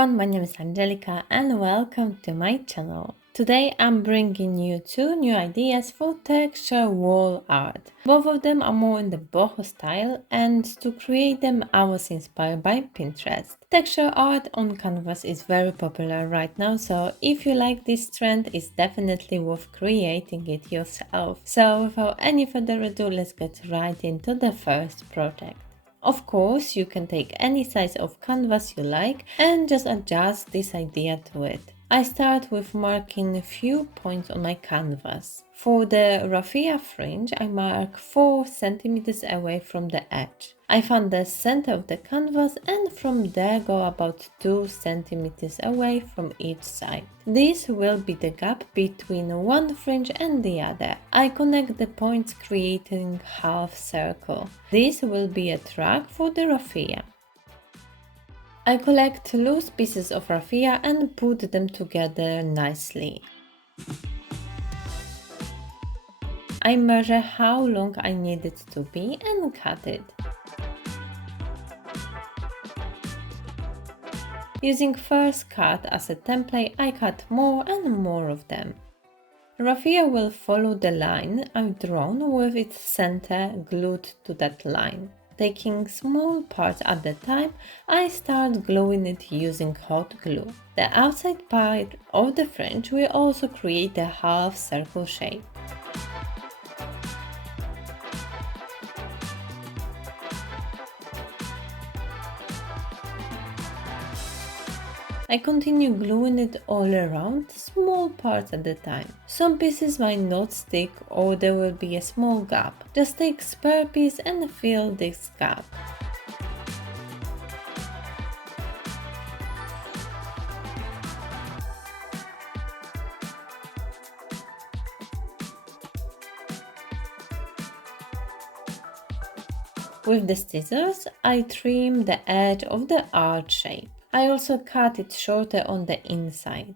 everyone, my name is Angelica and welcome to my channel. Today I'm bringing you two new ideas for texture wall art. Both of them are more in the boho style, and to create them I was inspired by Pinterest. Texture art on canvas is very popular right now, so if you like this trend, it's definitely worth creating it yourself. So without any further ado, let's get right into the first project. Of course, you can take any size of canvas you like and just adjust this idea to it. I start with marking a few points on my canvas. For the raffia fringe, I mark 4 cm away from the edge. I find the center of the canvas and from there go about 2 cm away from each side. This will be the gap between one fringe and the other. I connect the points creating half circle. This will be a track for the raffia. I collect loose pieces of raffia and put them together nicely. I measure how long I need it to be and cut it. Using first cut as a template, I cut more and more of them. Raffia will follow the line I've drawn with its center glued to that line. Taking small parts at a time, I start gluing it using hot glue. The outside part of the fringe will also create a half circle shape. I continue gluing it all around, small parts at a time. Some pieces might not stick or there will be a small gap. Just take spare piece and fill this gap. With the scissors, I trim the edge of the arch shape. I also cut it shorter on the inside.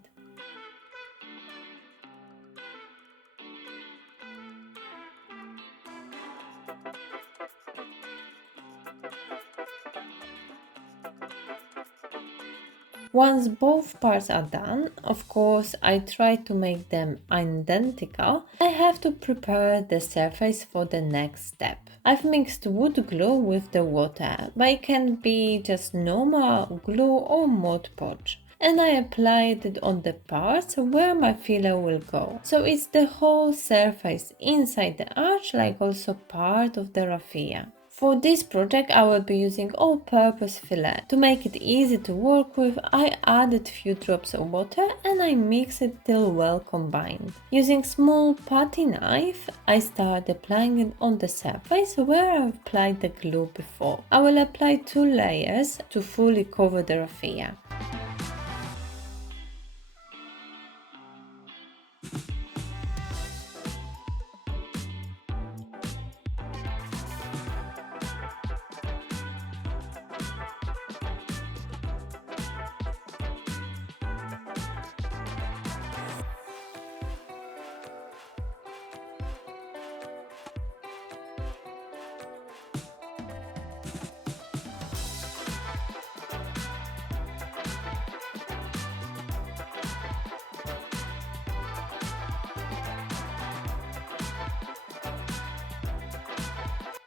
Once both parts are done, of course I try to make them identical. I have to prepare the surface for the next step. I've mixed wood glue with the water, but it can be just normal glue or Mod Podge. And I applied it on the parts where my filler will go. So it's the whole surface inside the arch, like also part of the raffia. For this project I will be using all-purpose filler. To make it easy to work with, I added few drops of water and I mix it till well combined. Using small putty knife, I start applying it on the surface where I applied the glue before. I will apply 2 layers to fully cover the raffia.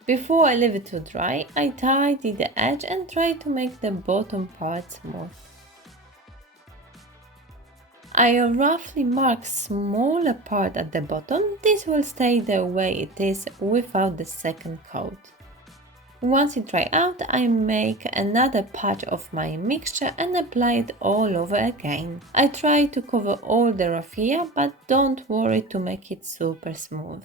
Before I leave it to dry, I tidy the edge and try to make the bottom part smooth. I roughly mark smaller part at the bottom. This will stay the way it is without the second coat. Once it dries out, I make another patch of my mixture and apply it all over again. I try to cover all the raffia, but don't worry to make it super smooth.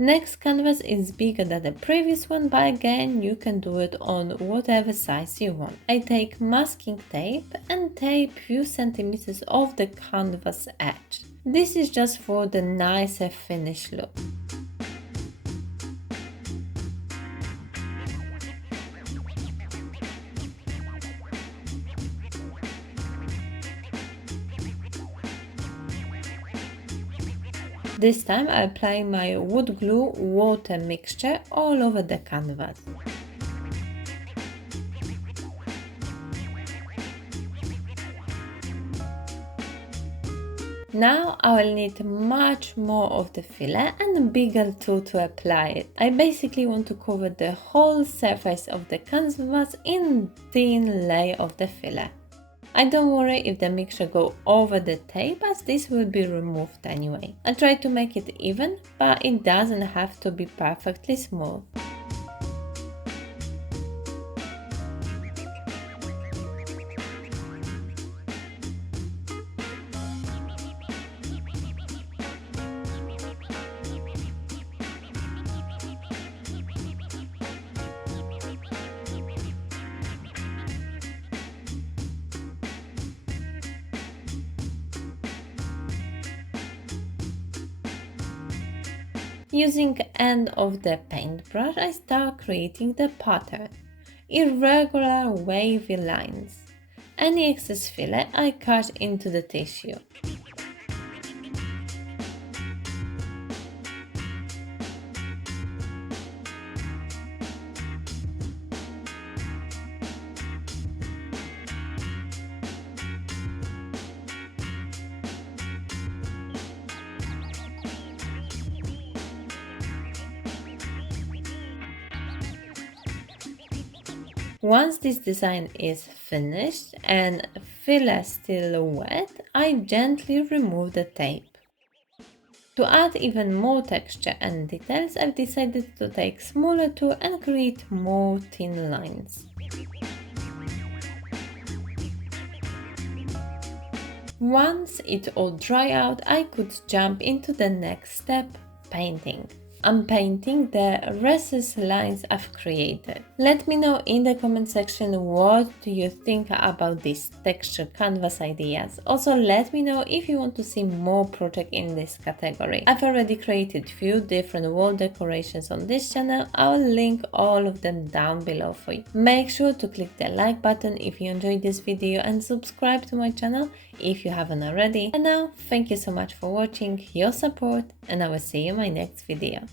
Next canvas is bigger than the previous one, but again you can do it on whatever size you want. I take masking tape and tape few centimeters off the canvas edge. This is just for the nicer finished look. This time I apply my wood glue water mixture all over the canvas. Now I will need much more of the filler and a bigger tool to apply it. I basically want to cover the whole surface of the canvas in thin layer of the filler. I don't worry if the mixture go over the tape, as this will be removed anyway. I try to make it even, but it doesn't have to be perfectly smooth. Using end of the paintbrush, I start creating the pattern. Irregular wavy lines. Any excess filler I cut into the tissue. Once this design is finished and filler still wet, I gently remove the tape. To add even more texture and details, I've decided to take smaller tool and create more thin lines. Once it all dry out, I could jump into the next step, painting. I'm painting the recessed lines I've created. Let me know in the comment section what do you think about these texture canvas ideas. Also let me know if you want to see more projects in this category. I've already created few different wall decorations on this channel. I'll link all of them down below for you. Make sure to click the like button if you enjoyed this video and subscribe to my channel if you haven't already. And now, thank you so much for watching, your support, and I will see you in my next video.